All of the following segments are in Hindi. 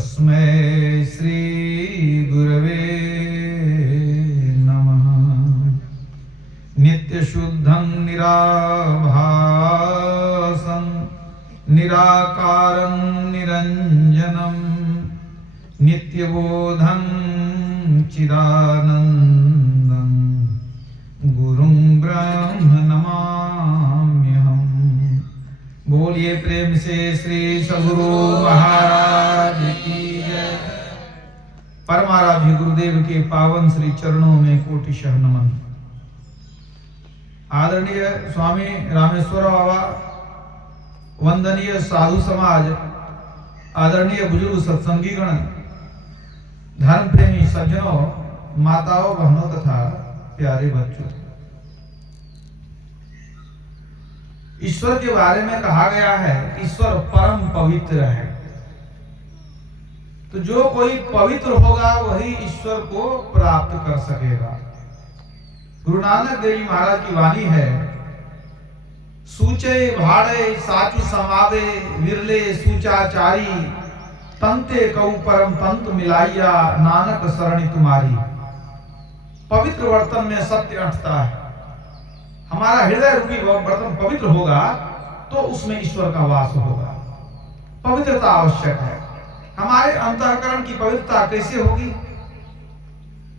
तस्मै श्री गुरवे नमः। नित्यशुद्धं निराभासं निराकारं निरञ्जनं नित्यबोधं चिदानन्दं गुरुं ब्रह्म नमाम्यहम्। बोलिए प्रेम से श्री सद्गुरु महाराज की जय। परमाराध्य गुरुदेव के पावन श्री चरणों में कोटिशः नमन। आदरणीय स्वामी रामेश्वर बाबा, वंदनीय साधु समाज, आदरणीय बुजुर्ग सत्संगीगण, धर्म प्रेमी सज्जनों, माताओं, बहनों तथा प्यारे बच्चों, ईश्वर के बारे में कहा गया है कि ईश्वर परम पवित्र है। तो जो कोई पवित्र होगा वही ईश्वर को प्राप्त कर सकेगा। गुरु नानक देव जी महाराज की वाणी है, सूचे भाड़े साचु समावे विरले सूचाचारी, तंते कऊ परम पंत मिलाइया नानक सरणी तुम्हारी। पवित्र बर्तन में सत्य अटता है। हमारा हृदय रूपी बर्तन पवित्र होगा तो उसमें ईश्वर का वास होगा। पवित्रता आवश्यक है। हमारे अंतःकरण की पवित्रता कैसे होगी,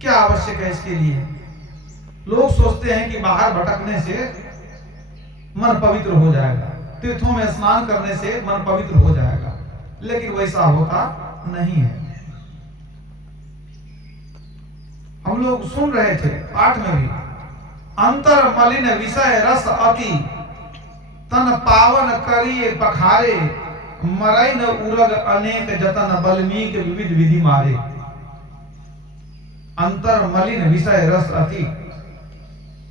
क्या आवश्यक है इसके लिए? लोग सोचते हैं कि बाहर भटकने से मन पवित्र हो जाएगा, तीर्थों में स्नान करने से मन पवित्र हो जाएगा, लेकिन वैसा होता नहीं है। हम लोग सुन रहे थे पाठ में भी, अंतर मलिन विषय रस अति, तन पावन करिए पखारे, मरई न उरग अनेक जतन बल्मीक विविध विधि मारे। अंतर मलिन विषय रस अति,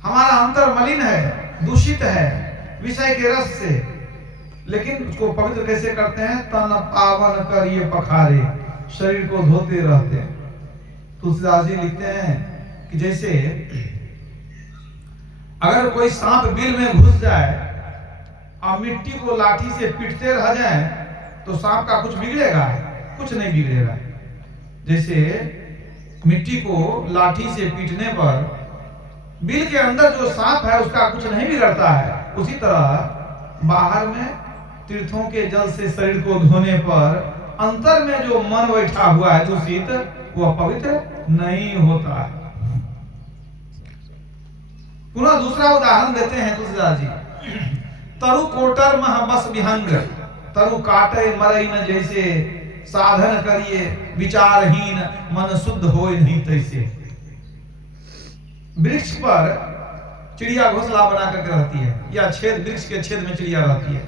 हमारा अंतर मलिन है, दूषित है विषय के रस से, लेकिन उसको पवित्र कैसे करते हैं? तन पावन करिए पखारे, शरीर को धोते रहते हैं। तुलसीदास जी लिखते हैं कि जैसे अगर कोई सांप बिल में घुस जाए और मिट्टी को लाठी से पीटते रह जाए तो सांप का कुछ बिगड़ेगा? कुछ नहीं बिगड़ेगा। जैसे मिट्टी को लाठी से पीटने पर बिल के अंदर जो सांप है उसका कुछ नहीं बिगड़ता है, उसी तरह बाहर में तीर्थों के जल से शरीर को धोने पर अंतर में जो मन बैठा हुआ है दूषित, वह पवित्र नहीं होता है। पुनः दूसरा उदाहरण देते हैं तुलसीदास जी, तरु कोटर मह बस विहंग, तरु काटे मरई न जैसे, साधन करिए विचारहीन, मन शुद्ध होए नहीं तैसे। वृक्ष पर चिड़िया घोंसला बना करके रहती है, या छेद, वृक्ष के छेद में चिड़िया रहती है।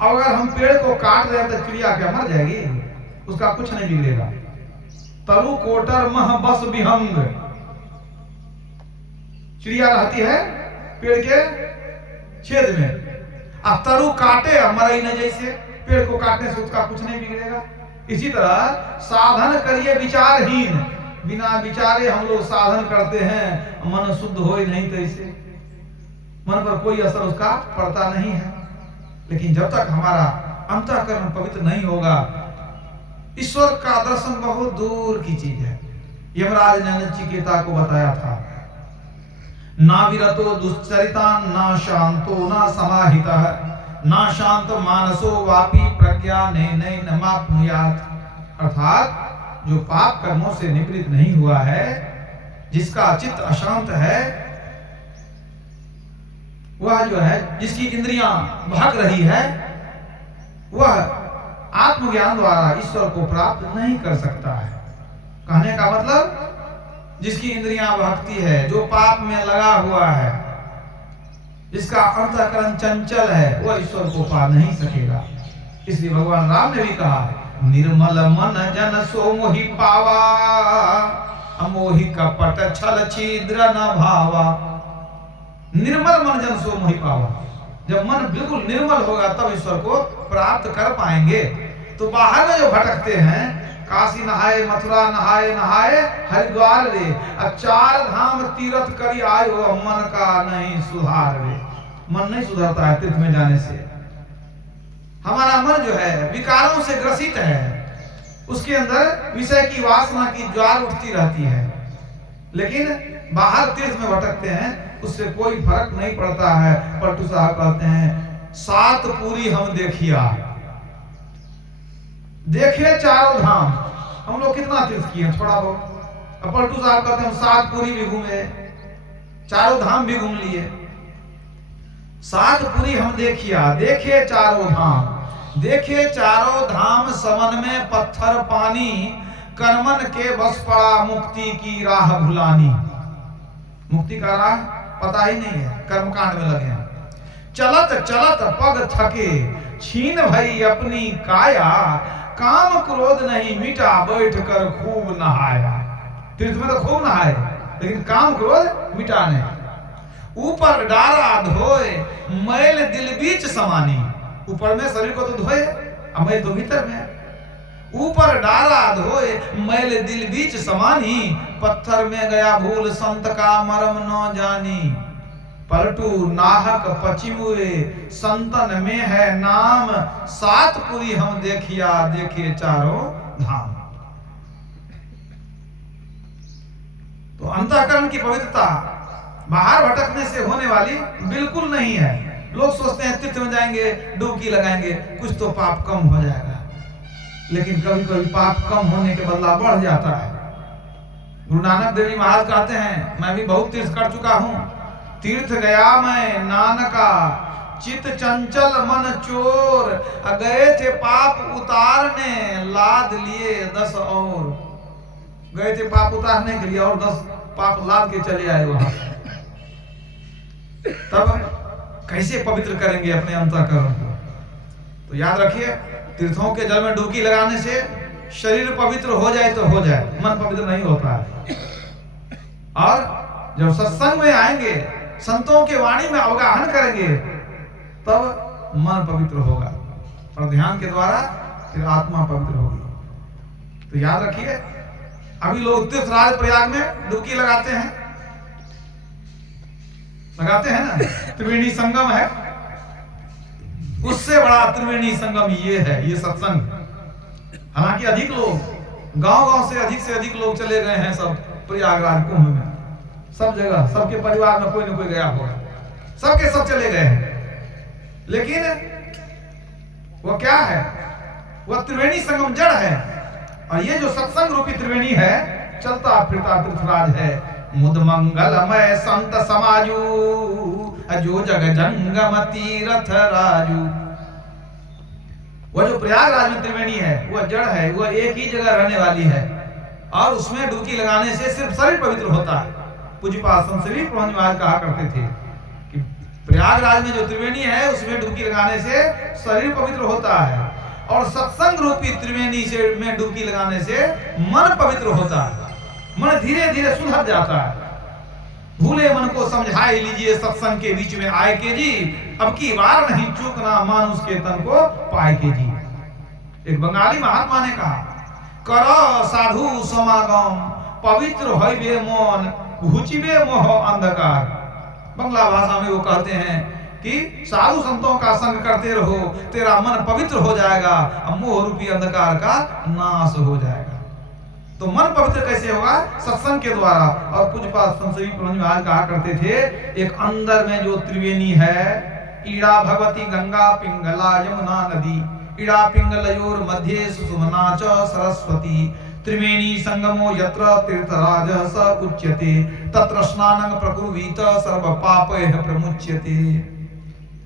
अगर हम पेड़ को काट दें तो चिड़िया क्या मर जाएगी? उसका कुछ नहीं बिगड़ेगा। तरु कोटर मह बस विहंग, चिड़िया रहती है पेड़ के छेद में, अब तरु काटे मरई न जैसे, पेड़ को काटने से उसका कुछ नहीं बिगड़ेगा। इसी तरह साधन करिए विचारहीन, बिना विचारे हम लोग साधन करते हैं, मन शुद्ध हो नहीं तैसे, मन पर कोई असर उसका पड़ता नहीं है। लेकिन जब तक हमारा अंतःकरण पवित्र नहीं होगा, ईश्वर का दर्शन बहुत दूर की चीज है। यमराज ने नचिकेता को बताया था, ना विरतो दुश्चरितान, ना शांतो ना समाहितः, ना शांत मानसो वापी प्रज्ञा ने न माप्नुयात्। अर्थात जो पाप कर्मों से निवृत्त नहीं हुआ है, जिसका चित्त अशांत है, वह जो है, जिसकी इंद्रियां भाग रही है, वह आत्मज्ञान द्वारा ईश्वर को प्राप्त नहीं कर सकता है। कहने का मतलब, जिसकी इंद्रियां भागती है, जो पाप में लगा हुआ है, जिसका अंतःकरण चंचल है, वह ईश्वर को पा नहीं सकेगा। इसलिए भगवान राम ने भी कहा, निर्मल मन जन सो मोहि पावा, अमोहि कपट छल छिद्र न भावा। निर्मल मन जन सो मोहि पावा, जब मन बिल्कुल निर्मल होगा तब ईश्वर को प्राप्त कर पाएंगे। तो बाहर में जो भटकते हैं, काशी नहाए मथुरा नहाए नहाए हरिद्वार रे, 4 धाम तीर्थ करी आयो, मन का नहीं सुधार रे। मन नहीं सुधरता है तीर्थ में जाने से। हमारा मन जो है विकारों से ग्रसित है, उसके अंदर विषय की वासना की ज्वार उठती रहती है। लेकिन बाहर तीर्थ में भटकते हैं, उससे कोई फर्क नहीं पड़ता है। पलटू साहब कहते हैं 7 पूरी हम देखिया, देखे चारों धाम। हम लोग कितना तीर्थ किए, थोड़ा बहुत। अब पलटू साहब कहते हैं 7 पूरी भी घूमे, चारों धाम भी घूम लिए। 7 पूरी हम देखिया, देखे चारों धाम, देखे चारों धाम समन में पत्थर पानी, कर्मन के बस पड़ा मुक्ति की राह भुलानी। मुक्ति का राह पता ही नहीं है, कर्मकांड में लगे हैं। चलत चलत पग थके, छीन भई अपनी काया, काम क्रोध नहीं मिटा बैठ कर खूब नहाया। तीर्थ में तो खूब नहाए, लेकिन काम क्रोध मिटा नहीं। ऊपर डारा धोए मैल दिल बीच समानी, ऊपर में शरीर को तो धोए, मैल तो भीतर में। ऊपर डारा धोए मैल दिल बीच समानी, पत्थर में गया भूल संत का मरम न जानी। पलटू नाहक पचिमुए संतन में है नाम, 7 पुरी हम देखिया, देखे चारों धाम। तो अंतःकरण की पवित्रता बाहर भटकने से होने वाली बिल्कुल नहीं है। लोग सोचते हैं तीर्थ में जाएंगे, डुबकी लगाएंगे, कुछ तो पाप कम हो जाएगा। लेकिन कभी कभी पाप कम होने के बदला बढ़ जाता है। गुरु नानक देव जी महाराज कहते हैं, मैं भी बहुत तीर्थ कर चुका हूं। तीर्थ गया मैं नानका, चित चंचल मन चोर, गए थे पाप उतारने, लाद लिए 10 और। गए थे पाप उतारने के लिए और 10 पाप लाद के चले आए वहां। तब कैसे पवित्र करेंगे अपने अंतःकरण को? तो याद रखिए, तीर्थों के जल में डुबकी लगाने से शरीर पवित्र हो जाए तो हो जाए, मन पवित्र नहीं होता है। और जब सत्संग में आएंगे, संतों के वाणी में अवगाहन करेंगे, तब मन पवित्र होगा और ध्यान के द्वारा फिर आत्मा पवित्र होगी। तो याद रखिए, अभी लोग तीर्थराज प्रयाग में डुबकी लगाते हैं ना, त्रिवेणी संगम है। उससे बड़ा त्रिवेणी संगम ये है, ये सत्संग। हालांकि अधिक लोग गांव-गांव से अधिक लोग चले गए हैं सब प्रयागराज कुंभ में। सब जगह सबके परिवार में कोई न कोई गया होगा, सबके सब चले गए हैं। लेकिन वो क्या है? वह त्रिवेणी संगम जड़ है। और ये जो सत्संग रूपी त्रिवेणी है, चलता फिरता तीर्थराज है। मुद मंगलमय संत समाजू, जो जग जंगम तीर्थ राजू। वह जो प्रयागराज में त्रिवेणी है, वह जड़ है, वह एक ही जगह रहने वाली है। और उसमें डुबकी लगाने से सिर्फ शरीर पवित्र होता है। पूज्यपाद संत श्री प्रभु महाराज कहा करते थे कि प्रयागराज में जो त्रिवेणी है, उसमें डुबकी लगाने से शरीर पवित्र होता है, और सत्संग रूपी त्रिवेणी से में डुबकी लगाने से मन पवित्र होता है। मन धीरे धीरे सुधर जाता है। भूले मन को समझाई लीजिए, सत्संग के बीच में आए के जी, अब की बार नहीं चूकना, मानुष के तन को पाए के जी। एक बंगाली महात्मा ने कहा, करो साधु समागम, पवित्र होइबे मन, घुचिबे मोह अंधकार। बंगला भाषा में वो कहते हैं कि साधु संतों का संग करते रहो, तेरा मन पवित्र हो जाएगा, मोह रूपी अंधकार का नाश हो जाएगा। तो मन पवित्र कैसे होगा? सत्संग के द्वारा। और पूज्यपाद संत श्री प्रभु महाराज कहा करते थे, एक अंदर में जो त्रिवेणी है, ईड़ा भगवती गंगा पिंगला यमुना नदी, ईड़ा पिंगलयोर मध्य सुषुम्ना च सरस्वती, त्रिवेणी संगमो यत्र तीर्थराज स उच्यते, तत्र स्नानं प्रकुर्वीत सर्व पापैः प्रमुच्यते।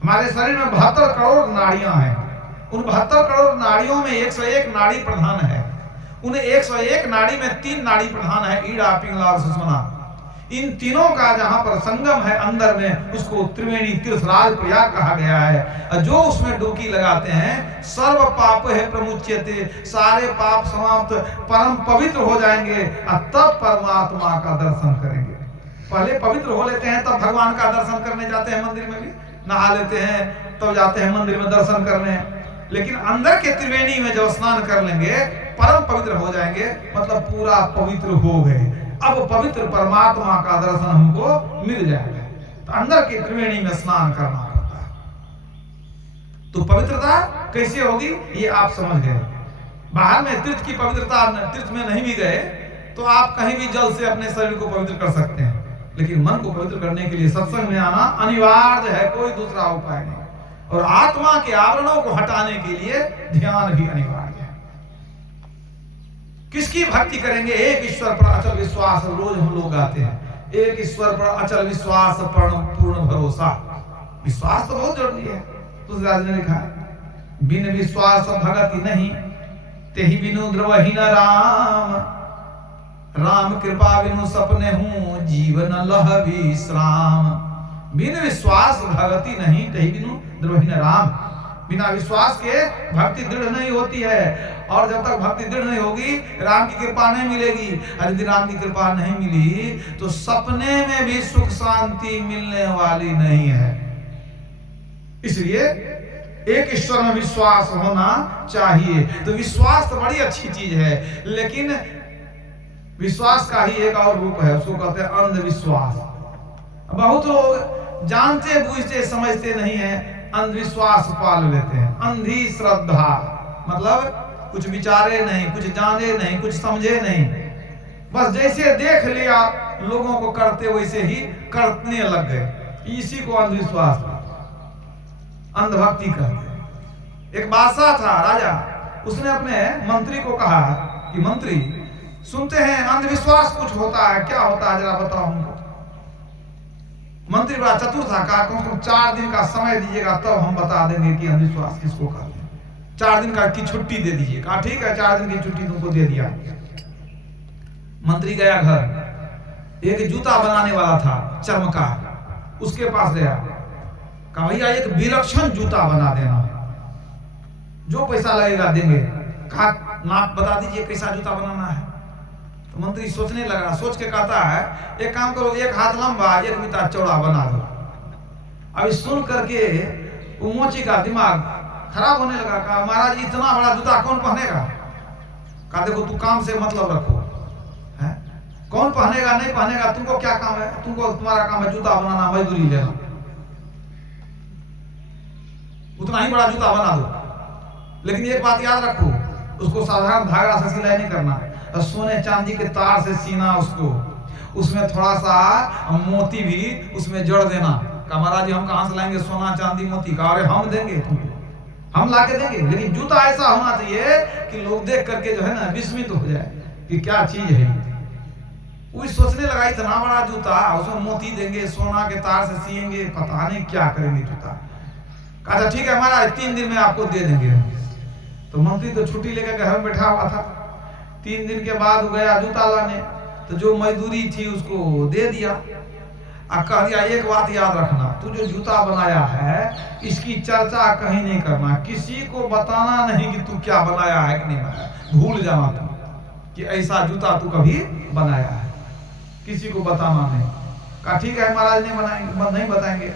हमारे शरीर में 72 करोड़ नाड़ियां हैं। उन 72 करोड़ नाड़ियों में 101 नाड़ी प्रधान है। उन 101 नाड़ी में 3 नाड़ी प्रधान है, ईड़ा पिंगला और सुषुम्ना। इन तीनों का जहां पर संगम है अंदर में, उसको त्रिवेणी तीर्थराज प्रयाग कहा गया है। जो उसमें डुबकी लगाते हैं, सर्व पाप है प्रमुच्यते, सारे पाप समाप्त, परम पवित्र हो जाएंगे, और तब परमात्मा का दर्शन करेंगे। पहले पवित्र हो लेते हैं, तब भगवान का दर्शन करने जाते हैं। मंदिर में भी नहा लेते हैं, तब जाते हैं मंदिर में दर्शन करने। लेकिन अंदर के त्रिवेणी में जब स्नान कर लेंगे, परम पवित्र हो जाएंगे, मतलब पूरा पवित्र हो गए। अब पवित्र परमात्मा का दर्शन हमको मिल जाएगा। तो अंदर की त्रिवेणी में स्नान करना पड़ता है। तो पवित्रता कैसे होगी, ये आप समझ गए। बाहर में तीर्थ की पवित्रता, तीर्थ में नहीं भी गए तो आप कहीं भी जल से अपने शरीर को पवित्र कर सकते हैं, लेकिन मन को पवित्र करने के लिए सत्संग में आना अनिवार्य है, कोई दूसरा उपाय नहीं। और आत्मा के आवरणों को हटाने के लिए ध्यान भी अनिवार्य है। किसकी भक्ति करेंगे? एक ईश्वर पर अचल विश्वास, रोज हम लोग गाते हैं, एक ईश्वर पर अचल विश्वास, पूर्ण भरोसा। विश्वास तो बहुत जरूरी है। तुलसीदास ने लिखा है, बिन विश्वास भगति नहीं, तेहि बिनु द्रवहीन राम। राम कृपा बिनु सपने हूँ, जीवन लह विश्राम। बिन विश्वास भगति नहीं, तेहि बिनु द्रवहीन राम। बिना विश्वास के भक्ति दृढ़ नहीं होती है, और जब तक भक्ति दृढ़ नहीं होगी राम की कृपा नहीं मिलेगी। यदि राम की कृपा नहीं मिली तो सपने में भी सुख शांति मिलने वाली नहीं है। इसलिए एक ईश्वर में विश्वास होना चाहिए। तो विश्वास तो बड़ी अच्छी चीज है, लेकिन विश्वास का ही एक और रूप है, उसको कहते हैं अंधविश्वास। बहुत लोग जानते बूझते समझते नहीं है, अंधविश्वास पाल लेते हैं। अंधी श्रद्धा मतलब कुछ विचारे नहीं, कुछ जाने नहीं, कुछ समझे नहीं, बस जैसे देख लिया लोगों को करते वैसे ही करने लग गए। इसी को अंधविश्वास, अंधभक्ति कहते। एक बादशाह था, राजा, उसने अपने मंत्री को कहा कि मंत्री, सुनते हैं अंधविश्वास कुछ होता है, क्या होता है जरा बताओ हमको। मंत्री बड़ा चतुर था, कहा कम से कम 4 दिन का समय दीजिएगा तब हम बता देंगे कि अंधविश्वास किसको कहते हैं। 4 दिन का की छुट्टी दे दीजिए। कहा ठीक है, 4 दिन की छुट्टी तुमको दे दिया। मंत्री गया घर, एक जूता बनाने वाला था चर्मकार, उसके पास गया, कहा भैया एक विलक्षण जूता बना देना, जो पैसा लगेगा देंगे। कहा नाप बता दीजिए कैसा जूता बनाना है। तो मंत्री सोचने लगा, सोच के कहता है एक काम करो, 1 हाथ लंबा 1 मीटर चौड़ा बना दो। अभी सुन करके वो मोची का दिमाग खराब होने लगा। कहा महाराज इतना बड़ा जूता कौन पहनेगा? कहा देखो तू काम से मतलब रखो, है कौन पहनेगा नहीं पहनेगा तुमको क्या काम है? तुमको तुम्हारा काम है जूता बनाना, मजदूरी लेना, उतना ही बड़ा जूता बना दो। लेकिन एक बात याद रखो, उसको साधारण धागा से सिलाई नहीं करना, सोने चांदी के तार से सीना उसको, उसमें थोड़ा सा मोती भी उसमें जड़ देना। कहा महाराज जी हम कहां से लाएंगे सोना चांदी मोती? कहा अरे हम देंगे तुमको, हम ला के देंगे, लेकिन जूता ऐसा होना चाहिए कि लोग देख करके जो है ना विस्मित हो जाए कि क्या चीज है। वो सोचने लगा इतना बड़ा जूता, उसमें मोती देंगे, सोना के तार से सिएंगे, पता नहीं क्या करेंगे जूता। कहा ठीक है महाराज 3 दिन में आपको दे देंगे। तो मंत्री तो छुट्टी लेकर घर में बैठा हुआ था। 3 दिन के बाद गया जूता लाने, तो जो मजदूरी थी उसको दे दिया। कह दिया एक बात याद रखना, तू जो जूता बनाया है इसकी चर्चा कहीं नहीं करना, किसी को बताना नहीं कि तू क्या बनाया है कि नहीं बनाया, भूल जाना तू कि ऐसा जूता तू कभी बनाया है, किसी को बताना नहीं। कहा ठीक है महाराज नहीं बनाएंगे, नहीं बताएंगे।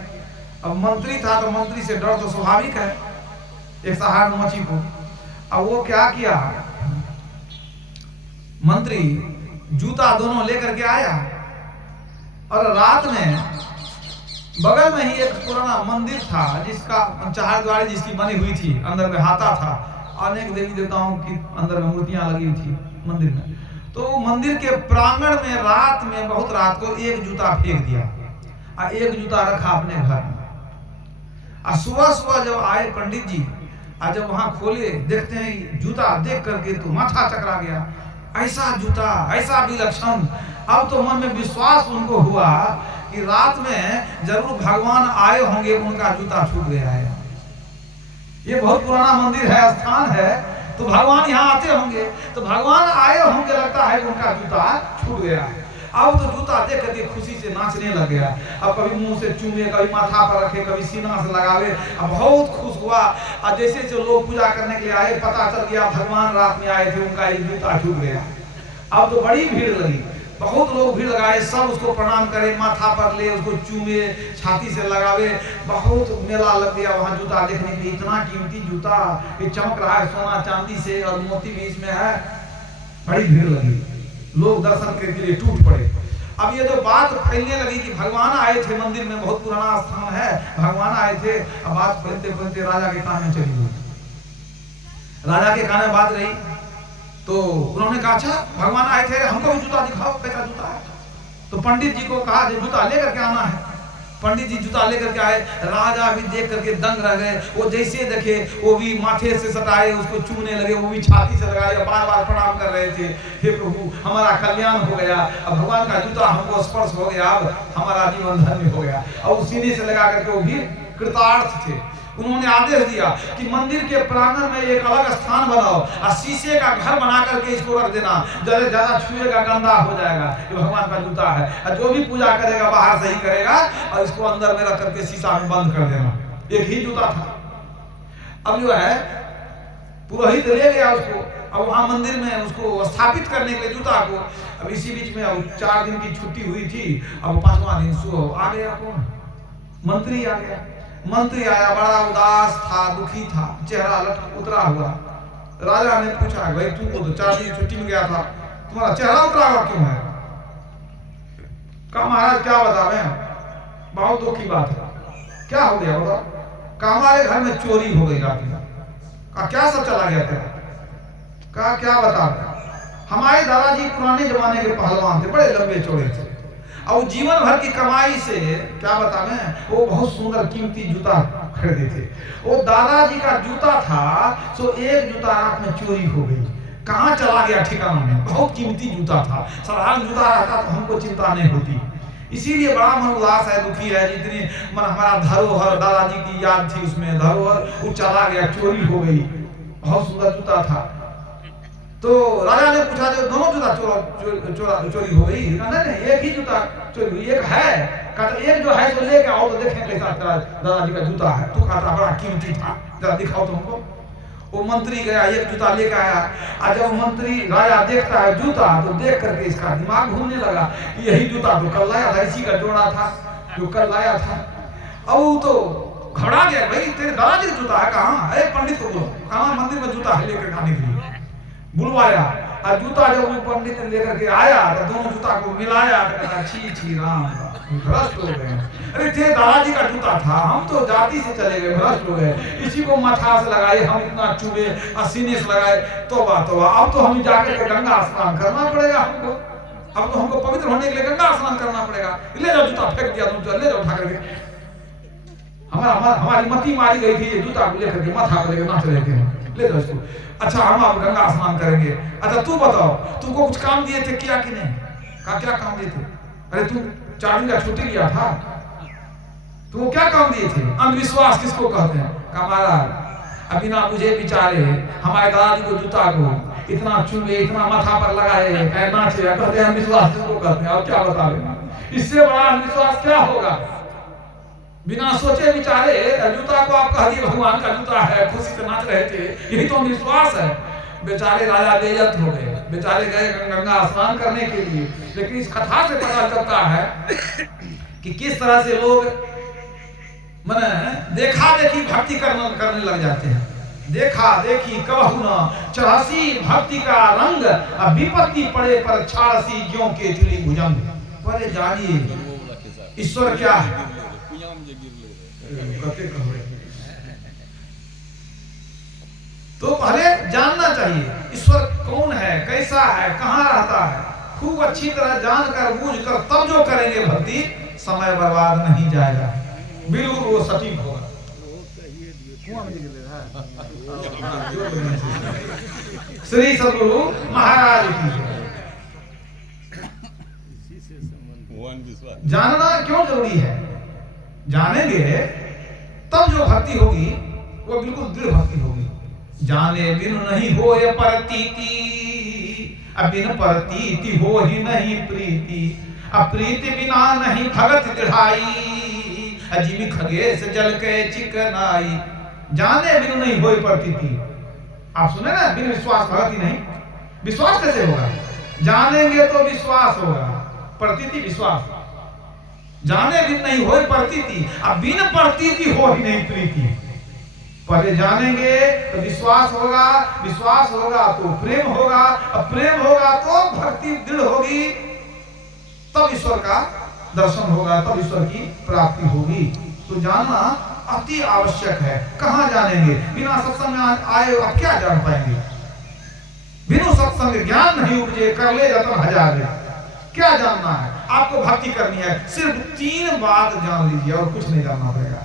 अब मंत्री था तो मंत्री से डर तो स्वाभाविक है एक साधारण मछी को। अब वो क्या किया, मंत्री जूता दोनों लेकर के आया और रात में बगल में ही एक पुराना मंदिर था जिसका चारद्वारी जिसकी बनी हुई थी, अंदर में हाथा था, अनेक देवी देवताओं की अंदर में मूर्तियां लगी हुई थी मंदिर में। तो मंदिर के प्रांगण में रात में बहुत रात को एक जूता फेंक दिया और एक जूता रखा अपने घर में। और सुबह सुबह जब आए पंडित जी, और जब वहां खोले देखते हैं जूता देख करके तो माथा चकरा गया, ऐसा जूता ऐसा विलक्षण। अब तो मन में विश्वास उनको हुआ कि रात में जरूर भगवान आए होंगे, उनका जूता छूट गया है। ये बहुत पुराना मंदिर है, स्थान है, तो भगवान यहाँ आते होंगे, तो भगवान आए होंगे, लगता है उनका जूता छूट गया है। अब तो जूता देख करके खुशी से नाचने लग गया। अब कभी मुंह से चूमे, कभी माथा पर रखे, कभी सीना से लगावे, अब बहुत खुश हुआ। और जैसे जो लोग पूजा करने के लिए आए, पता चल गया भगवान रात में आए थे, उनका ये जूता छूट गया। अब तो बड़ी भीड़ लगी, बहुत लोग भीड़ लगाए, सब उसको प्रणाम करे, माथा पर ले, उसको चूमे, छाती से लगावे, बहुत मेला लग गया वहां जूता देखने के लिए। इतना कीमती जूता, ये चमक रहा है सोना चांदी से और मोती भी इसमें है, बड़ी भीड़ लगी, लोग दर्शन के लिए टूट पड़े। अब ये जो बात फैलने लगी कि भगवान आए थे मंदिर में, बहुत पुराना स्थान है, भगवान आए थे, अब बात फैलते फैलते राजा के कान में चली गई। राजा के कान में बात रही, तो उन्होंने कहा अच्छा भगवान आए थे, हमको भी जूता दिखाओ, कैसा जूता है। तो पंडित जी को कहा जूता लेकर के आना है। पंडित जी जूता लेकर के आए। राजा भी देख करके दंग रह गए। वो जैसे देखे वो भी माथे से सटाए, उसको चूमने लगे, वो भी छाती से लगाए, बार बार प्रणाम कर रहे थे। हे प्रभु हमारा कल्याण हो गया, अब भगवान का जूता हमको स्पर्श हो गया, अब हमारा जीवन धन्य हो गया। और सीने से लगा करके वो भी कृतार्थ थे। उन्होंने आदेश दिया कि मंदिर के प्रांगण में एक अलग स्थान बनाओ और शीशे का घर बना करके इसको रख देना, ज्यादा छुएगा गंदा हो जाएगा। ये भगवान का जूता है, और जो भी पूजा करेगा बाहर से ही करेगा, और इसको अंदर में रख करके शीशा में बंद कर देना। एक ही जूता था। अब जो है पुरोहित ले गया उसको, अब वहां मंदिर में उसको स्थापित करने के लिए जूता को। अब इसी बीच में अब 4 दिन की छुट्टी हुई थी। अब 5वां दिन सो आ गया, कौन मंत्री आ गया। मंत्री आया, बड़ा उदास था, दुखी था, चेहरा उतरा हुआ। राजा ने पूछा भाई तू तो 4 दिन छुट्टी में गया था, तुम्हारा चेहरा उतरा हुआ क्यों है? कहा महाराज क्या बतावे, बहुत दुख की बात है। क्या हो गया बताओ? कहा हमारे घर में चोरी हो गई रात में। कहा क्या सब चला गया तेरा? कहा क्या बता, हमारे दादाजी पुराने जमाने के पहलवान थे, बड़े लंबे चौड़े थे, और जीवन भर की कमाई से क्या बतावें वो बहुत सुंदर कीमती जूता खरीदे थे। वो दादाजी का जूता था, सो एक जूता रात में चोरी हो गई। कहाँ चला गया ठिकाना नहीं, बहुत कीमती जूता था। साधारण जूता रहता तो हमको चिंता नहीं होती। इसीलिए बड़ा मन उदास है, दुखी है। जितनी मन हमारा धरोहर दादाजी की याद थी, उसमें धरोहर वो चला गया, चोरी हो गई। बहुत सुंदर जूता था। तो राजा ने पूछा जो दोनों जूता चोरी हो गई? नहीं एक ही जूता चोरी हुई, एक है। कहा एक जो है तो लेके आओ तो देखें कैसा दादाजी का जूता है। तो कहा बड़ा कीमती था, जरा दिखाओ तुमको। वो मंत्री गया, एक जूता लेके आया। और जब मंत्री राजा देखता है जूता, तो देख करके इसका दिमाग घूमने लगा, यही जूता तो कल लाया था, इसी का जोड़ा था जो कल लाया था। अब वो तो घबरा गया, भाई तेरे दादाजी का जूता है कहाँ? अरे पंडित को बोलो, कहाँ मंदिर में जूता है लेकर आने के लिए बुलवाया। और जूता जब पंडित ने लेकर के आया तो दोनों जूता को मिलाया, तो कहा छी छी राम भ्रष्ट हो गए। अरे थे दादाजी का जूता था, हम तो जाति से चले गए, भ्रष्ट हो गए। इसी को माथा से लगाए, हम इतना चुभे, सीने से लगाए। तौबा तौबा, अब तो हम जाकर के गंगा स्नान करना पड़ेगा हमको। अब तो हमको पवित्र होने के लिए गंगा स्नान करना पड़ेगा। ले जाओ जूता, फेंक दिया तुम, ले जाओ उठा करके। हमारी मती मारी गई थी, ये जूता को लेकर के माथा पर लेकर नाच रहे थे, ले जाओ इसको। अच्छा हम आप गंगा स्नान करेंगे। अच्छा तू बताओ, तुमको कुछ काम दिए थे किया कि नहीं? कहा क्या काम दिए थे? अरे तू 4 दिन का छुट्टी लिया था, तुमको क्या काम दिए थे? अंधविश्वास किसको कहते हैं? कहा महाराज अभी ना मुझे बिचारे हमारे दादाजी को जूता को इतना चुमे, इतना माथा पर लगाए, कहे नाचे, कहते हैं अंधविश्वास किसको कहते हैं? और क्या बता देना, इससे बड़ा अंधविश्वास क्या होगा? बिना सोचे विचारे जूता को आप कह दिए भगवान का जूता है, खुशी से नाच रहे थे, यही तो विश्वास है। बेचारे राजा बेइज्जत हो गए, बेचारे गए गंगा स्नान करने के लिए। लेकिन इस कथा से पता चलता है कि किस तरह से लोग माने देखा देखी भक्ति करने लग जाते हैं। देखा देखी कहू न चढ़सी भक्ति का रंग, विपत्ति पड़े पर छाड़सी ज्यों के तिली भुजंग। पर जानिए ईश्वर क्या है, तो पहले जानना चाहिए ईश्वर कौन है, कैसा है, कहाँ रहता है। खूब अच्छी तरह जानकर बूझकर तब जो करेंगे भक्ति, समय बर्बाद नहीं जाएगा, बिल्कुल वो सटीक होगा। श्री सद्गुरु महाराज की जानना क्यों जरूरी है? जानेंगे तब जो भक्ति होगी वो बिल्कुल दृढ़ भक्ति होगी। जाने बिन नहीं होए प्रतीति, बिन प्रतीति हो ही नहीं प्रीति, अप्रीति बिना नहीं भगत दृढ़ाई, अजीवी खगेश जल के चिकनाई। जाने बिन नहीं होए प्रतीति, आप सुने ना, बिन विश्वास भगति नहीं। विश्वास कैसे होगा? जानेंगे तो विश्वास होगा, प्रतीति विश्वास। जाने बिन नहीं होए प्रतीति, अब बिन प्रतीति हो ही नहीं प्रीति। पहले जानेंगे तो विश्वास होगा, विश्वास होगा तो प्रेम होगा, अब प्रेम होगा तो भक्ति दृढ़ होगी, तब ईश्वर का दर्शन होगा, तब ईश्वर की प्राप्ति होगी। तो जानना अति आवश्यक है। कहाँ जानेंगे? बिना सत्संग में आए अब क्या जान पाएंगे? बिना सत्संग ज्ञान नहीं उपजे, कर ले जतन हजार। क्या जानना है आपको? भक्ति करनी है, सिर्फ 3 बात जान लीजिए और कुछ नहीं जानना पड़ेगा।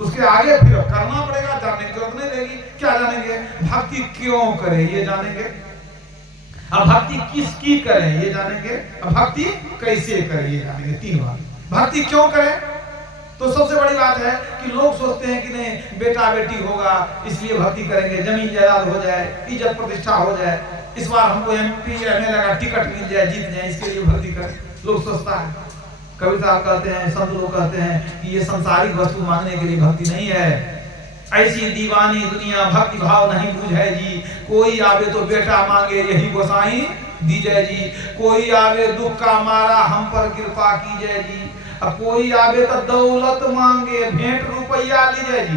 उसके आगे फिर करना पड़ेगा, जानने की जरूरत नहीं रहेगी। क्या जानेंगे? भक्ति क्यों करें ये जानेंगे, अब भक्ति किसकी करें ये जानेंगे, अब भक्ति कैसे करें ये जानेंगे। 3 बात। भक्ति क्यों करें? तो सबसे बड़ी बात है कि लोग सोचते हैं कि नहीं बेटा बेटी होगा इसलिए भक्ति करेंगे, जमीन जायदाद हो जाए, इज्जत प्रतिष्ठा हो जाए, इस बार हमको MP एमएलए का टिकट मिल जाए, जीत जाए, इसके लिए भक्ति करें। लोग सोचता है। कवि साहब कहते हैं, संत लोग कहते हैं कि ये संसारिक वस्तु मांगने के लिए भक्ति नहीं है। ऐसी दीवानी दुनिया भक्ति भाव नहीं बुझे जी। कोई आवे तो बेटा मांगे यही गोसाई दीजय जी। कोई आवे दुख का मारा हम पर कृपा कीजय जी। अब कोई आवे तो दौलत मांगे भेंट रुपया लीजय जी।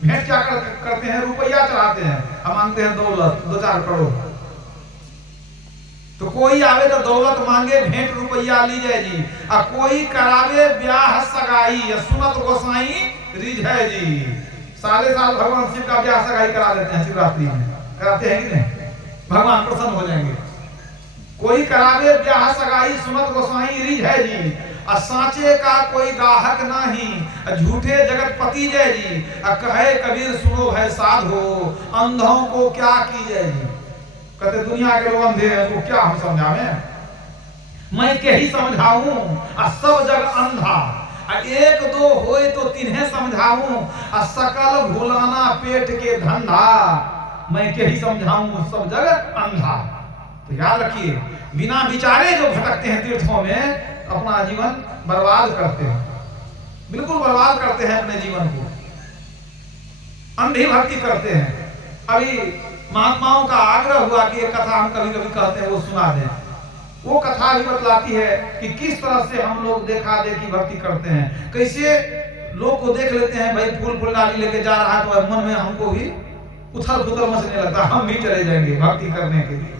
भेंट क्या करते हैं? रुपया चढ़ाते हैं, हम मांगते हैं दौलत 2-4 करोड़। तो कोई आवे तो दौलत मांगे भेंट रुपया लीजय जी। और कोई करावे ब्याह सगाई सुनत गोसाई रिझय जी। साल भगवान शिव का ब्याह सगाई करा देते हैं, शिवरात्रि में कराते हैं कि नहीं? भगवान प्रसन्न हो जाएंगे। कोई करावे ब्याह सगाई सुनत गोसाई रिझय जी। और सांचे का कोई गाहक नहीं, झूठे जगतपति जय जी। कहे कबीर सुनो है साधो, अंधों को क्या कीजय जी। कहते दुनिया के लोग अंधे हैं, तो क्या हम समझावें? मैं के ही समझाऊं और सब जग अंधा। 1-2 होए तो 3 समझाऊं और सकल भुलाना पेट के धंधा। मैं के ही समझाऊं सब जग अंधा। तो याद रखिए, बिना विचारे जो भटकते हैं तीर्थों में अपना जीवन बर्बाद करते हैं, बिल्कुल बर्बाद करते हैं अपने जीवन को, अंधी भक्ति करते हैं। अभी महात्माओं का आग्रह हुआ कि एक कथा हम कभी कभी कहते हैं वो सुना दें। वो कथा भी बतलाती है कि किस तरह से हम लोग देखा देखी भक्ति करते हैं। कैसे लोग को देख लेते हैं, भाई फूल फुलडाली लेके जा रहा है तो मन में हमको भी उथल पुथल मचने लगता, हम भी चले जाएंगे भक्ति करने के लिए।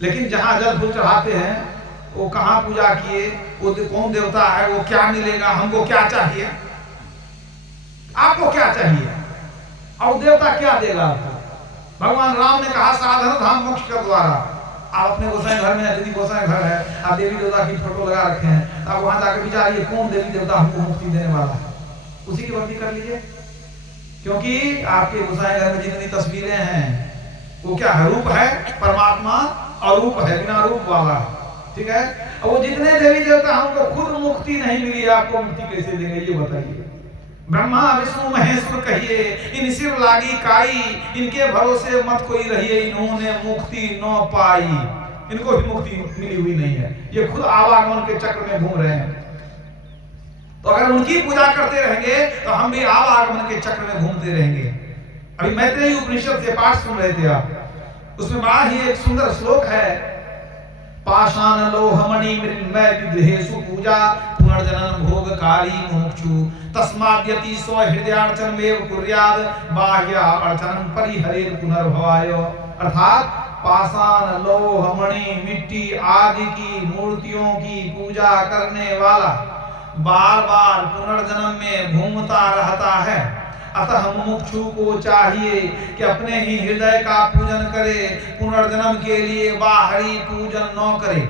लेकिन जहां जल फूल चढ़ाते हैं वो कहाँ पूजा किए, वो कौन देवता है, वो क्या मिलेगा, हमको क्या चाहिए, आपको क्या चाहिए और देवता क्या देगा आपको? भगवान राम ने कहा साधन धाम मोक्ष का द्वारा। आप अपने गोसाई घर में, यदि गोसाई घर है, आप देवी देवता की फोटो लगा रखे हैं, आप वहां जाकर विचारिए कौन देवी देवता हमको मुक्ति देने वाला है, उसी की भक्ति कर लीजिए। क्योंकि आपके गोसाई घर में जितनी तस्वीरें हैं वो क्या है? रूप है, परमात्मा अरूप है, बिना रूप वाला, ठीक है। और वो जितने देवी देवता हमको खुद मुक्ति नहीं मिली, आपको मुक्ति कैसे देंगे ये बताइए। ब्रह्मा विष्णु महेश्वर कहिए, इन सिर लागी काई, इनके भरोसे मत कोई रहिए, इन्होंने मुक्ति न पाई। इनको भी मुक्ति मिली हुई नहीं है, ये खुद आवागमन के चक्र में घूम रहे हैं। तो अगर उनकी पूजा करते रहेंगे तो हम भी आवागमन के चक्र में घूमते रहेंगे। अभी मैत्रेयी उपनिषद से पाठ सुन रहे थे आप, उसमें बड़ा ही एक सुंदर श्लोक है। पाषाण लोहमणि मृण्मय विग्रहेषु पूजा, पुनर्जनन भोगकारी मुमुक्षु, तस्माद्यति स्वहृदयार्चन में कुर्याद, बाह्य अर्चन परिहरेर पुनर्भवाय। अर्थात पाषाण लोहमणि मिट्टी आदि की मूर्तियों की पूजा करने वाला बार बार पुनर्जन्म में घूमता रहता है। अतः मुमुक्षु को चाहिए कि अपने ही हृदय का पूजन करे, पुनर्जन्म के लिए बाहरी पूजन न करे।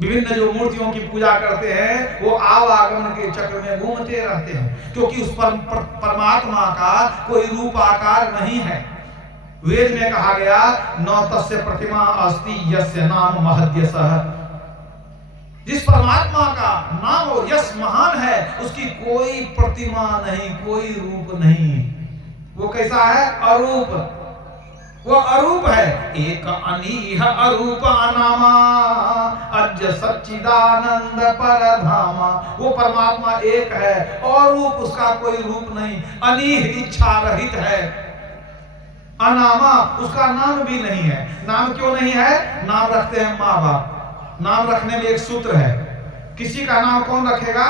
विभिन्न जो मूर्तियों की पूजा करते हैं वो आवागमन के चक्र में घूमते रहते हैं, क्योंकि उस परमात्मा का कोई रूप आकार नहीं है। वेद में कहा गया न तस्य प्रतिमा अस्ति यस्य नाम महद्यसः। जिस परमात्मा का नाम और यश महान है उसकी कोई प्रतिमा नहीं, कोई रूप नहीं। वो कैसा है? अरूप। वो अरूप है। एक अनीह अरूप अनामा अज सच्चिदानंद परधामा। वो परमात्मा एक है और रूप उसका कोई रूप नहीं, अनीह इच्छा रहित है। अनामा उसका नाम भी नहीं है। नाम क्यों नहीं है? नाम रखते हैं माँ बाप। नाम रखने में एक सूत्र है, किसी का नाम कौन रखेगा?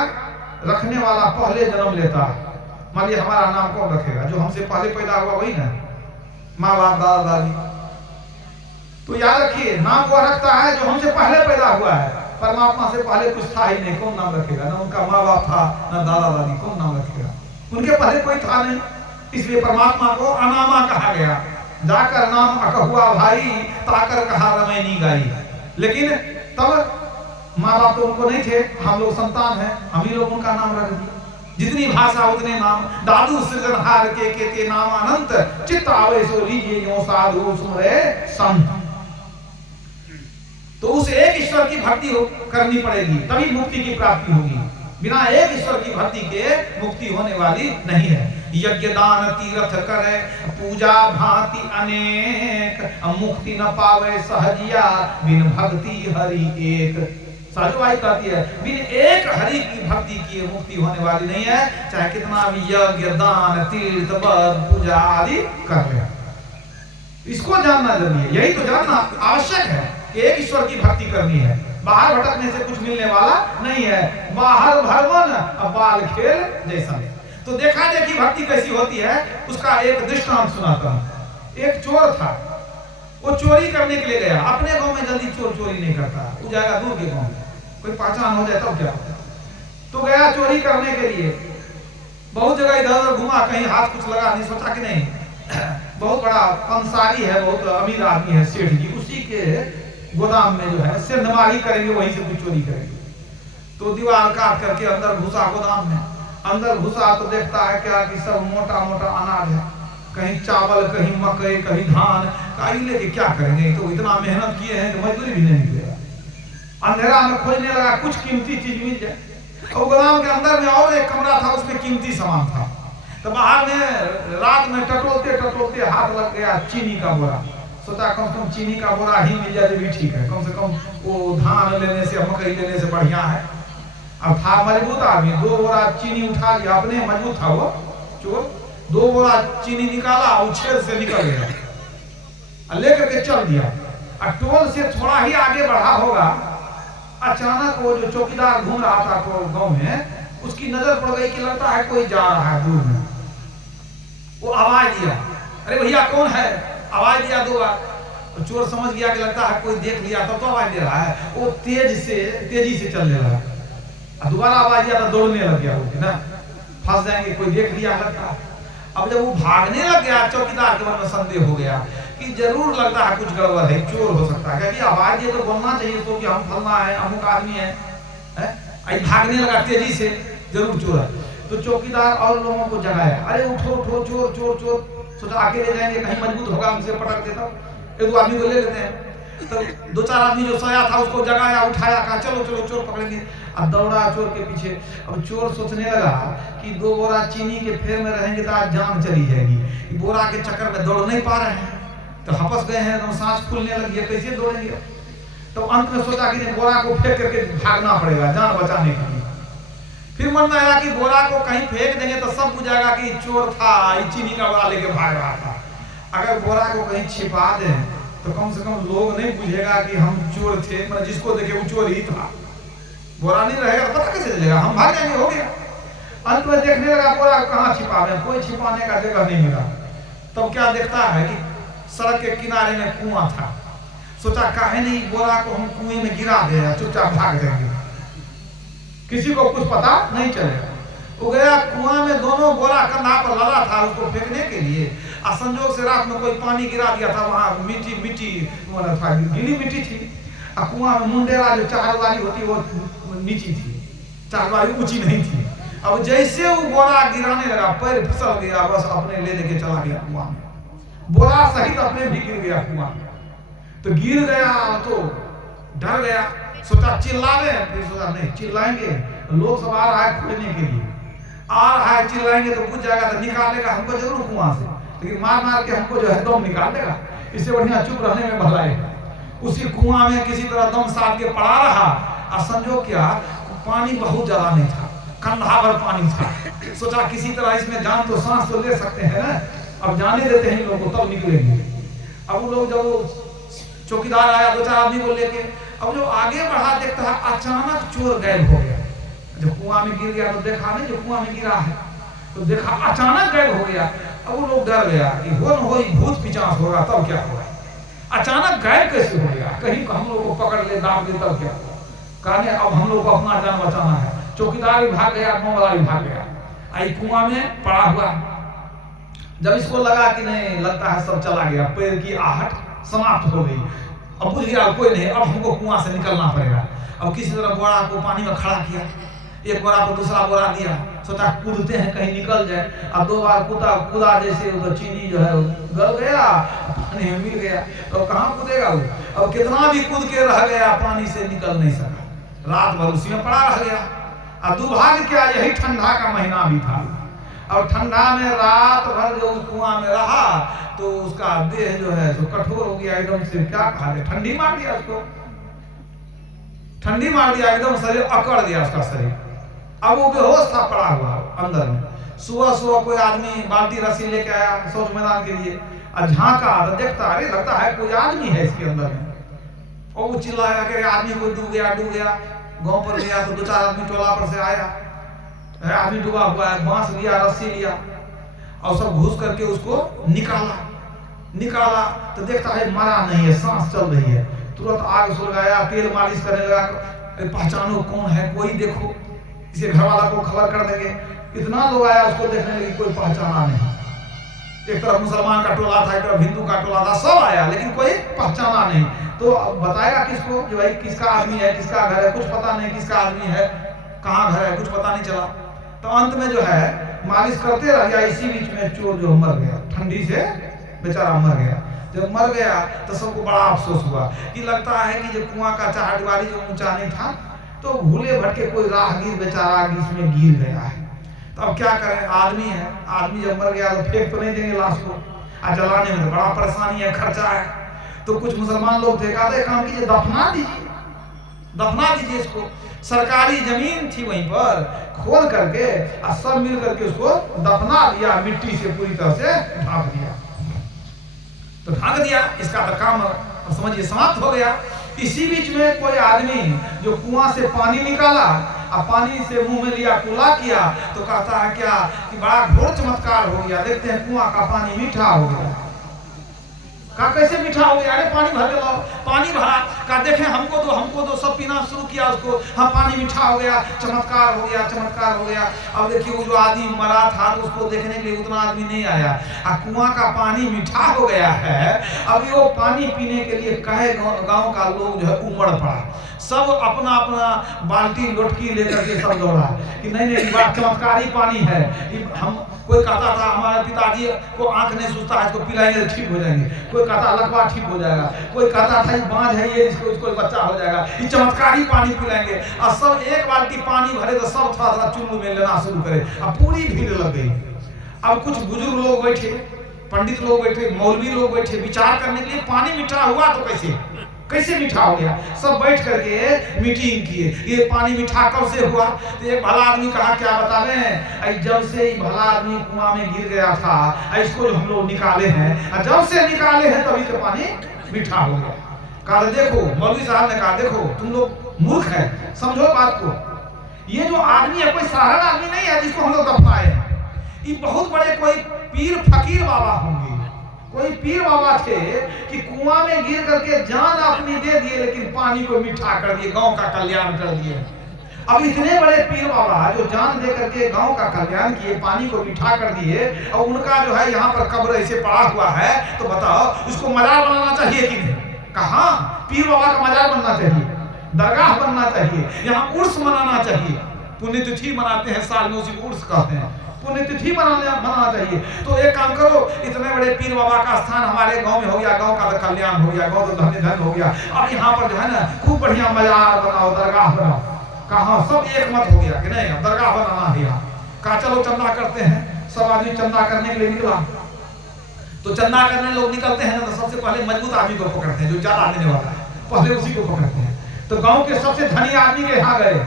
रखने वाला पहले जन्म लेता है। मान लीजिए हमारा नाम कौन रखेगा? जो हमसे पहले पैदा हुआ वही ना, माँ बाप दादा दादी। तो याद रखिए नाम वो रखता है जो हमसे पहले पैदा हुआ है। परमात्मा से पहले कुछ था ही नहीं, कौन नाम रखेगा? ना उनका माँ बाप था ना दादा दादी, कौन नाम रखेगा? उनके पहले कोई था नहीं, इसलिए परमात्मा को अनामा कहा गया। जाकर नाम अकहुआ भाई, ताकर कहा रमैनी गाई। लेकिन तब माँ बाप तो उनको नहीं थे, हम लोग संतान हैं, हम ही लोग उनका नाम रख दिए। जितनी भाषा उतने नाम, दादू सृजनहार के नाम अनंत, चित्त आवे सो लीजिए यो साधु सुमरे संत। तो उस एक ईश्वर की भक्ति करनी पड़ेगी, तभी मुक्ति की प्राप्ति होगी। बिना एक ईश्वर की भक्ति के मुक्ति होने वाली नहीं है। यज्ञ दान तीर्थ करे, पूजा भांति अनेक, मुक्ति न पावे सहजिया, बिन भक्ति हरि एक। साधुबाई कहती है बिन एक हरि की भक्ति किए मुक्ति होने वाली नहीं है, चाहे कितना भी यज्ञ दान तीर्थ पूजा आदि कर ले। इसको जानना जरूरी है, यही तो जानना आवश्यक है कि एक ईश्वर की भक्ति करनी है। बाहर भटकने से कुछ मिलने वाला नहीं है। बाहर भरवन बाल खेल जैसा। तो देखा देखी भक्ति कैसी होती है, उसका एक दृष्टांत सुनाता हूं। एक चोर था, वो चोरी करने के लिए गया। अपने गांव में जल्दी चोर चोरी नहीं करता, वो जाएगा दूर के गांव में, कोई पहचान हो जाए तब क्या। तो गया चोरी करने के लिए, बहुत जगह इधर उधर घुमा, कहीं हाथ कुछ लगा नहीं, सोचा कि नहीं बहुत बड़ा पंसारी है, बहुत अमीर आदमी है सेठ जी, उसी के गोदाम में जो है सिंधमारी करेंगे, वहीं से कुछ चोरी करेंगे। तो दीवार काट करके अंदर घुसा गोदाम में। अंदर घुसा तो देखता है क्या कि सब मोटा मोटा अनाज है, कहीं चावल, कहीं मकई, कहीं धान। कहीं लेके क्या करेंगे, तो इतना मेहनत किए हैं तो मजदूरी भी नहीं निकलेगा। अंधेरा में खोजने लगा कुछ कीमती चीज मिल जाए। और गोदाम के अंदर में और एक कमरा था, उसमें कीमती सामान था। तो बाहर में रात में टटोलते टटोलते हाथ लग गया चीनी का बोरा। सोचा कम से कम चीनी का बोरा ही मिल जाए भी ठीक है, कम से कम वो धान लेने से मकई लेने से बढ़िया है। अब था मजबूत आदमी, 2 बोरा चीनी उठा लिया, अपने मजबूत था वो चोर। 2 बोरा चीनी निकाला, उछेद से निकल गया, लेकर के चल दिया। टोल से थोड़ा ही आगे बढ़ा होगा, अचानक वो जो चौकीदार घूम रहा था तो गांव में, उसकी नजर पड़ गई कि लगता है कोई जा रहा है दूर में। वो आवाज दिया, अरे भैया कौन है, आवाज दिया 2 बार। तो चोर समझ गया कि लगता है कोई देख लिया, तब तो आवाज दे रहा है। वो तेजी से चलने लगा। दोबारा आवाज दिया तो दौड़ने लग गया, वो ना फंस जाएंगे, कोई देख लिया लगता। अब जब वो भागने लग गया, चौकीदार के मन में संदेह हो गया कि जरूर लगता है कुछ गड़बड़ है, चोर हो सकता है, क्योंकि आवाज ये तो बोलना चाहिए तो कि हम फलना है, अमुक आदमी है। भागने लगा तेजी से, जरूर चोर है। तो चौकीदार और लोगों को जगाया, अरे उठो उठो, चोर चोर चोर। सोचा आके ले जाएंगे, कहीं मजबूत होगा, हमसे पटक देता, 1-2 आदमी को ले लेते हैं। तो 2-4 आदमी जो सोया था उसको जगाया, उठाया, कहा चलो चलो चोर पकड़ेंगे। अब दौड़ा चोर के पीछे। अब चोर सोचने लगा कि 2 बोरा चीनी के फेर में रहेंगे तो आज जान चली जाएगी। बोरा के चक्कर में दौड़ नहीं पा रहे हैं, तो हपस गए हैं, तो सांस फूलने लगी है, कैसे दौड़ेंगे। तो अंत में सोचा कि बोरा को फेंक करके भागना पड़ेगा जान बचाने के लिए। फिर मन में आया कि बोरा को कहीं फेंक देंगे तो सब बुझाएगा कि चोर था, चीनी का बोरा लेके भाग रहा था। अगर बोरा को कहीं छिपा दें तो कम से कम लोग नहीं बुझेगा कि हम चोर थे, मतलब जिसको देखे वो चोर ही था। बोरा नहीं रहेगा तो पता कैसे चलेगा, हम भाग जाएंगे, हो गया। अंत में देखने लगा बोरा कहाँ छिपा दें, कोई छिपाने का जगह नहीं मिला। तब क्या देखता है कि सड़क के किनारे में कुआं था। सोचा काहे नहीं बोरा को हम कुएं में गिरा दे, चुपचाप भाग जाएंगे, किसी को कुछ पता नहीं चलेगा। वो गया कुआं में, दोनों बोरा कंधा पर लगा था उसको फेंकने के लिए। और संजोग से रात में कोई पानी गिरा दिया था, वहां मिट्टी था, गीली मिट्टी थी। और कुआं में मुंडेरा जो चार वाली होती वो नीची थी, चार वाली ऊंची नहीं थी। अब जैसे वो बोरा गिराने लगा, पैर फिसल गया, बस अपने ले लेके चला गया कुआं में। बोरा सहित अपने भी गिर गया कुआं में। तो गिर गया तो डर गया, सोचा चिल्लावे, फिर सोचा नहीं चिल्लाएंगे, लोग सब आ रहा है खोजने के लिए, आ रहा है, चिल्लाएंगे तो कुछ जाएगा तो निकालेगा हमको जरूर कुआं से, लेकिन मार मार के हमको जो है दम निकाल देगा। इससे बढ़िया चुप रहने में भलाई है। उसी कुआं में किसी तरह दम साध के पड़ा रहा। और संजोग क्या, पानी बहुत ज्यादा नहीं था, कंधा भर पानी था। सोचा किसी तरह इसमें जान तो सांस तो ले सकते हैं ना, अब जाने देते हैं लोगों को, तब निकलेंगे। अब वो लोग जब चौकीदार आया 2-4 आदमी को लेके, अब जो आगे बढ़ा देखता है अचानक चोर गायब हो गया। जब कुआं में गिर गया तो देखा नहीं जो कुआं में गिरा है, तो देखा अचानक गायब हो गया। अब वो लोग डर गया कि हो न हो भूत पिचास होगा, तब क्या होगा, अचानक गायब कैसे हो गया, कहीं हम लोग को पकड़ ले दाब दे तब क्या होगा। कहने अब हम लोग को अपना जान बचाना है। चौकीदार भी भाग गया, गाँव वाला भी भाग गया, आई कुआं में पड़ा हुआ। जब इसको लगा कि नहीं, लगता है सब चला गया, पैर की आहट समाप्त हो गई, अब बुझ गया कोई नहीं, अब हमको कुआं से निकलना पड़ेगा। अब किसी तरह बोरा को पानी में खड़ा किया, एक बोरा पर दूसरा बोरा दिया, सोचा कूदते हैं कहीं निकल जाए। अब 2 बार कूदा जैसे तो चीनी जो है गल गया, पानी में मिल गया, तो कहाँ कूदेगा वो। अब कितना भी कूद के रह गया, पानी से निकल नहीं सका, रात भर उसी में पड़ा रह गया। अब दुर्भाग्य क्या, यही ठंडा का महीना भी था। अब ठंडा में रात भर जो उस कुआं में रहा तो उसका देह जो है तो कठोर हो गया एकदम से, क्या कहा जाए, ठंडी मार दिया उसको, ठंडी मार दिया एकदम, शरीर अकड़ गया उसका शरीर। अब वो बेहोश था पड़ा हुआ अंदर में। सुबह कोई आदमी बाल्टी रस्सी लेके आया शौच मैदान के लिए, और झांका तो देखता, अरे लगता है कोई आदमी है इसके अंदर में। और वो चिल्लाया कि आदमी कोई डूब गया। गांव पर गया तो 2-4 आदमी टोला पर से आया, आदमी डूबा हुआ है, बांस लिया, रस्सी लिया और सब घुस करके उसको निकाला तो देखता है मरा नहीं है, सांस चल रही है। तुरंत आग सुलगाया, तेल मालिश करने लगा, पहचानो कौन है, कोई देखो, इसे घर वाला को खबर कर देंगे। इतना लोग आया उसको देखने लगे, कोई पहचाना नहीं। एक तरफ मुसलमान का टोला था, एक तरफ हिंदू का टोला था, सब आया लेकिन कोई पहचाना नहीं। तो बताएगा किसको कि भाई किसका आदमी है, किसका घर है, कुछ पता नहीं, किसका आदमी है, कहाँ घर है, कुछ पता नहीं चला। तो अंत में जो है मालिश करते रह गया, इसी बीच में चोर जो मर गया, ठंडी से बेचारा मर गया। जब मर गया तो सबको बड़ा अफसोस हुआ कि लगता है कि जब कुआं का चारदीवारी जो ऊंचा नहीं था तो भूले भटके कोई राहगीर बेचारा इसमें गिर गया है। तो अब क्या करें, आदमी है, आदमी जब मर गया तो फेंक तो नहीं देंगे लाश को, और जलाने में तो बड़ा परेशानी है, खर्चा है। तो कुछ मुसलमान लोग थे, कहते काम कीजिए, दफना दीजिए इसको। सरकारी जमीन थी वहीं पर, खोद करके और सब मिल करके उसको दफना दिया, मिट्टी से पूरी तरह से ढांक दिया। तो ढांक दिया, इसका तो काम समझिए समाप्त हो गया। इसी बीच में कोई आदमी जो कुआं से पानी निकाला और पानी से मुंह में लिया, कुला किया, तो कहता है क्या कि बड़ा घोर चमत्कार हो गया, देखते हैं कुआं का पानी मीठा हो गया। का कैसे मीठा हो गया, अरे पानी भर के लाओ, पानी भरा, का देखें हमको दो, सब पीना शुरू किया उसको, हाँ पानी मीठा हो गया, चमत्कार हो गया। अब देखिए वो जो आदमी मरा था तो उसको देखने के लिए उतना आदमी नहीं आया, और कुआं का पानी मीठा हो गया है। अब वो पानी पीने के लिए कहे गांव का लोग जो है उमड़ पड़ा, सब अपना बाल्टी लोटकी लेकर के सब दौड़ा कि नहीं बात चमत्कारी पानी है। हम कोई कहता था हमारे पिताजी को आंख नहीं सूझता है, इसको पिलाएंगे तो ठीक हो जाएंगे, कोई कहता लकवा ठीक हो जाएगा, कोई कहता था बांझ है ये, इसको बच्चा हो जाएगा, ये चमत्कारी पानी पिलाएंगे। और सब एक बाल्टी पानी भरे तो सब थोड़ा चुल्लू में लेना शुरू करे, अब पूरी भीड़ लग गई। अब कुछ बुजुर्ग लोग बैठे, पंडित लोग बैठे, मौलवी लोग बैठे विचार करने के लिए, पानी मीठा हुआ तो कैसे मीठा हो गया। सब बैठ करके मीटिंग किए, ये पानी मीठा कब से हुआ। तो एक भला आदमी कहा क्या बतावें, जब से ही भला आदमी कुआं में गिर गया था, इसको जो हम लोग निकाले हैं, जब से निकाले हैं तभी से पानी मीठा हो गया। कहा देखो, मौलवी साहब ने कहा देखो तुम लोग मूर्ख है, समझो बात को, ये जो आदमी है कोई साधारण आदमी नहीं है जिसको हम लोग दफनाए हैं, ये बहुत बड़े कोई पीर फकीर बाबा होंगे, कोई पीर बाबा थे कि कुआं में गिर करके जान अपनी दे दिए लेकिन पानी को मीठा कर दिए, गांव का कल्याण कर दिए। अब इतने बड़े पीर बाबा जो जान दे करके गांव का कल्याण किए, पानी को मीठा कर दिए, और उनका जो है यहाँ पर कब्र ऐसे पड़ा हुआ है, तो बताओ उसको मजार बनाना चाहिए कि नहीं। कहाँ पीर बाबा का मजार बनना चाहिए, दरगाह बनना चाहिए, यहाँ उर्स मनाना चाहिए, पुण्यतिथि मनाते हैं साल में, उसी को उर्स कहते हैं, पुण्यतिथि मनाना चाहिए। तो एक काम करो, इतने बड़े पीर बाबा का स्थान हमारे गांव में हो गया, गांव का तो कल्याण हो गया, गांव तो धन हो गया, अब यहाँ पर जो है ना खूब बढ़िया मजार बनाओ, दरगाह बनाओ। कहाँ सब एक मत हो गया कि नहीं अब दरगाह बनाना है यहाँ। कहा चलो चंदा करते हैं, सब आदमी चंदा करने के लिए निकला। तो चंदा करने लोग निकलते हैं ना, तो सबसे पहले मजबूत आदमी को पकड़ते हैं, जो ज्यादा देने वाला है, पहले उसी को पकड़ते हैं। तो गांव के सबसे धनी आदमी के यहाँ गए,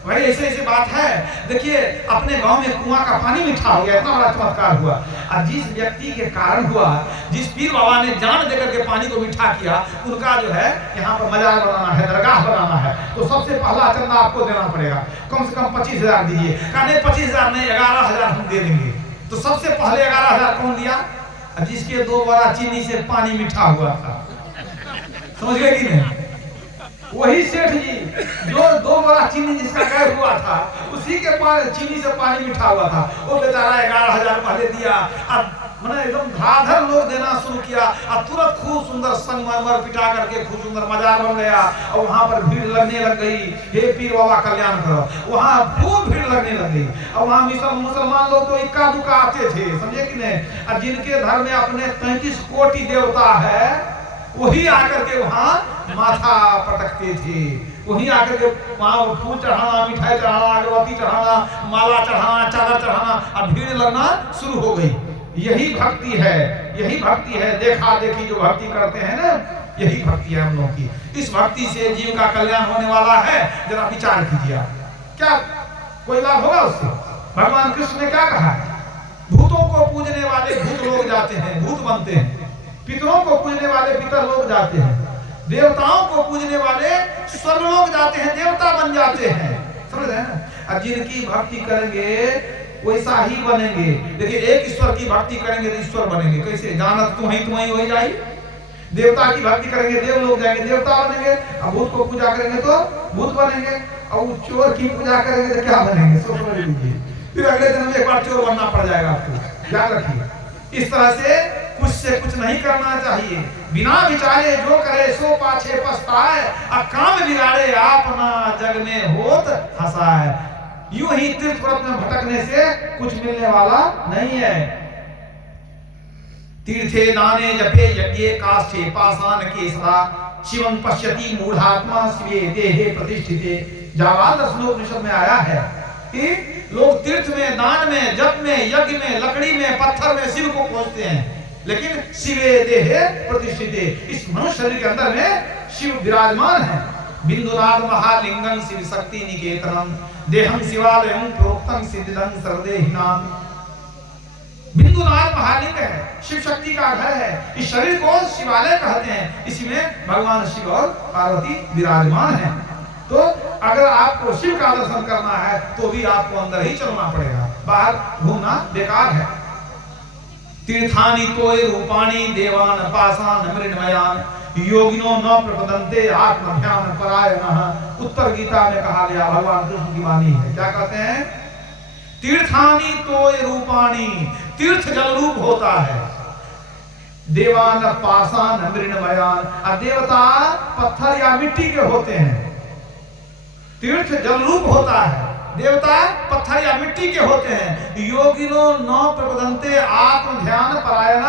भाई ऐसे बात है, देखिए अपने गांव में कुआं का पानी मीठा हो गया, इतना बड़ा चमत्कार हुआ। और जिस व्यक्ति के कारण हुआ, जिस पीर बाबा ने जान देकर के पानी को मीठा किया, उनका जो है यहाँ पर मजार बनाना है, दरगाह बनाना है, तो सबसे पहला चंदा आपको देना पड़ेगा, कम से कम 25,000 दीजिए। कहने 25,000 नहीं 11,000 हम दे देंगे। तो सबसे पहले 11,000 कौन दिया, जिसके 2 बोरा चीनी से पानी मीठा हुआ था, समझ गए कि नहीं। वही सेठ जी जो 2 बोरा चीनी जिसका गैर हुआ था, उसी के पास चीनी से पानी मीठा हुआ था, वो बेचारा 11,000 पहले दिया। अब मैंने एकदम धाधर लोग देना शुरू किया और तुरंत खूब सुंदर संगमरमर पिटा करके खूब सुंदर मजार बन गया और वहां पर भीड़ लगने लग गई। हे पीर बाबा कल्याण करो, वहां खूब भीड़ लगने लग गई। और वहां मुसलमान लोग तो इक्का दुक्का आते थे, समझे कि नहीं। और जिनके घर में अपने 33 कोटि देवता है वही आकर के वहां माथा पटकते थे, वही आकर के वहां फूल चढ़ाना, मिठाई चढ़ाना, अगरबत्ती चढ़ाना, माला चढ़ाना, चादर चढ़ाना और भीड़ लगना शुरू हो गई। यही भक्ति है, यही भक्ति है। देखा देखी जो भक्ति करते हैं ना, यही भक्ति है हम लोगों की। इस भक्ति से जीव का कल्याण होने वाला है। जरा विचार कीजिए, क्या कोई लाभ होगा उससे? भगवान कृष्ण ने क्या कहा? भूतों को पूजने वाले भूत लोग जाते हैं, भूत बनते हैं। पितरों को पूजने वाले पितर लोग जाते हैं। देवताओं को पूजने वाले स्वर्ग लोग जाते हैं, देवता बन जाते हैं। समझ रहे हैं? और जिनकी भक्ति करेंगे वैसा ही बनेंगे। देखिए, एक ईश्वर की भक्ति करेंगे तो ईश्वर बनेंगे। कैसे? जानत तुम्हें हो जाए। देवता की भक्ति करेंगे देव लोग जाएंगे, देवता बनेंगे। अब भूत को पूजा करेंगे तो भूत बनेंगे। और चोर की पूजा करेंगे तो क्या बनेंगे? सोच लीजिए, फिर अगले दिन में एक बार चोर बनना पड़ जाएगा आपको। याद रखिए, इस तरह से कुछ नहीं करना चाहिए। बिना विचारे जो करे सो पाछे पछताए, और काम बिगाड़े अपना जग में होत हंसाए। यूं ही तीर्थ व्रत में भटकने से कुछ मिलने वाला नहीं है। तीर्थे दाने जपे यज्ञे काष्ठे पाषाण के सदा शिवं पश्यति मूढ़ात्मा शिवे देहे प्रतिष्ठिते। जावाल श्लोक में आया है कि लोग तीर्थ में, दान में, जप में, यज्ञ में, लकड़ी में, पत्थर में शिव को खोजते हैं, लेकिन शिवे देहे प्रतिष्ठिते, इस मनुष्य शरीर के अंदर में शिव विराजमान है। बिंदुनाथ महालिंगं शिव शक्ति निकेतनम देहं शिवालयं प्रोक्तं सिद्धिदं सर्वदेहिनां। बिंदुनाथ महालिंग है, शिव शक्ति का घर है। इस शरीर को शिवालय कहते हैं, इसमें भगवान शिव और पार्वती विराजमान हैं। तो अगर आपको शिव का दर्शन करना है तो भी आपको अंदर ही चलना पड़ेगा, बाहर घूमना बेकार है। तीर्थानि तोय रूपाणि देवान पाषाण मृण्मयान योगिनो न प्रपदन्ते आत्मध्यान परायणः। उत्तर गीता में कहा गया, भगवान कृष्ण की वाणी है। क्या कहते हैं? तीर्थानि तोय रूपाणि, तीर्थ जल रूप होता है। देवान पाषाण मृण्मयान, देवता पत्थर या मिट्टी के होते हैं। तीर्थ जल रूप होता है, देवता पत्थर या मिट्टी के होते हैं। योगिनो न प्रपदन्ते आत्म ध्यान परायण,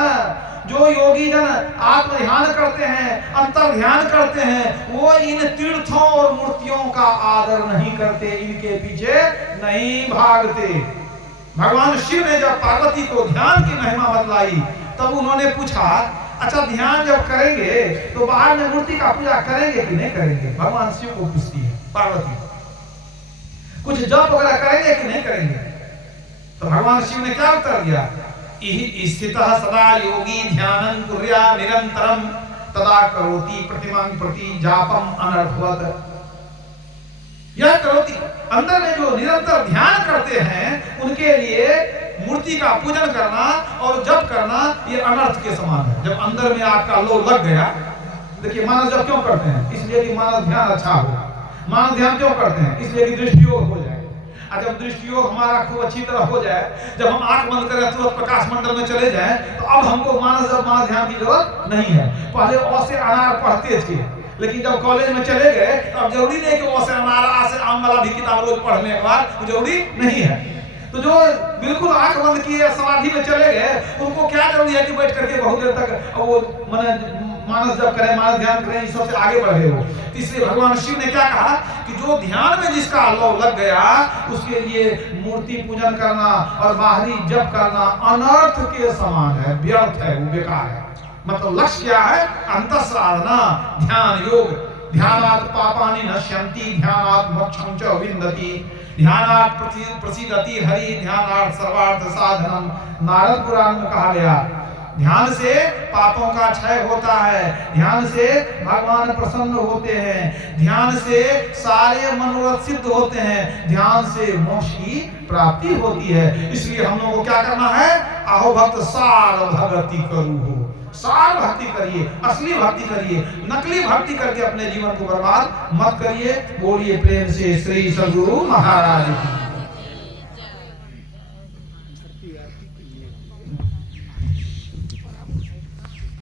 जो योगी जन आत्म ध्यान करते हैं, अंतर ध्यान करते हैं, वो इन तीर्थों और मूर्तियों का आदर नहीं करते, इनके पीछे नहीं भागते। भगवान शिव ने जब पार्वती को ध्यान की महिमा बतलाई तब उन्होंने पूछा, अच्छा ध्यान जब करेंगे तो बाहर में मूर्ति का पूजा करेंगे कि नहीं करेंगे? भगवान शिव को पूछती है पार्वती, कुछ जप वगैरह करेंगे कि नहीं करेंगे? तो भगवान शिव ने क्या उत्तर दिया? स्थितः सदा योगी ध्यानं कुर्या निरंतरम तदा करोति प्रतिमां प्रति जापम अनर्थवत्। यह करोति, अंदर में जो निरंतर ध्यान करते हैं उनके लिए मूर्ति का पूजन करना और जप करना ये अनर्थ के समान है। जब अंदर में आपका लोभ लग गया, देखिए मानव जप क्यों करते हैं? इसलिए कि मानव ध्यान अच्छा हो। मानव ध्यान क्यों करते हैं? इसलिए कि दृष्टि योग हो जाए। और जब दृष्टि योग हमारा खूब अच्छी तरह हो जाए, जब हम आंख बंद करें तुरंत प्रकाश मंडल में चले जाएं, तो अब हमको मानव ध्यान की जरूरत नहीं है। पहले अ से अनार पढ़ते थे, लेकिन जब कॉलेज में चले गए तो अब जरूरी नहीं कि अ से अनार, आ से आम वाला भी किताब रोज पढ़ने के बाद जरूरी नहीं है। तो जो बिल्कुल आंख बंद किए समाधि में चले गए, उनको क्या जरूरी है कि बैठ करके बहुत देर तक वो मानस जप करें, मानस ध्यान करें, इस सबसे आगे बढ़ गए हो। इसलिए भगवान शिव ने क्या कहा कि जो ध्यान में जिसका लोभ लग गया उसके लिए मूर्ति पूजन करना और बाहरी जप करना अनर्थ के समान है, व्यर्थ है, वो बेकार है। मतलब लक्ष्य क्या है? अंतः साधना, ध्यान योग। ध्यानात् पापानि नश्यन्ति, ध्यानात् मोक्षं च विन्दति, ध्यानात् प्रसीदति हरि, ध्यानात् सर्वार्थ साधनम। नारद पुराण में कहा गया, ध्यान से पापों का क्षय होता है, ध्यान से भगवान प्रसन्न होते हैं, ध्यान से सारे मनोरथ सिद्ध होते हैं, ध्यान से मोक्ष की प्राप्ति होती है। इसलिए हम लोगों को क्या करना है? आहो भक्त सार भक्ति करू हो, सार भक्ति करिए, असली भक्ति करिए, नकली भक्ति करके अपने जीवन को बर्बाद मत करिए। बोलिए प्रेम से श्री सद्गुरु महाराज की।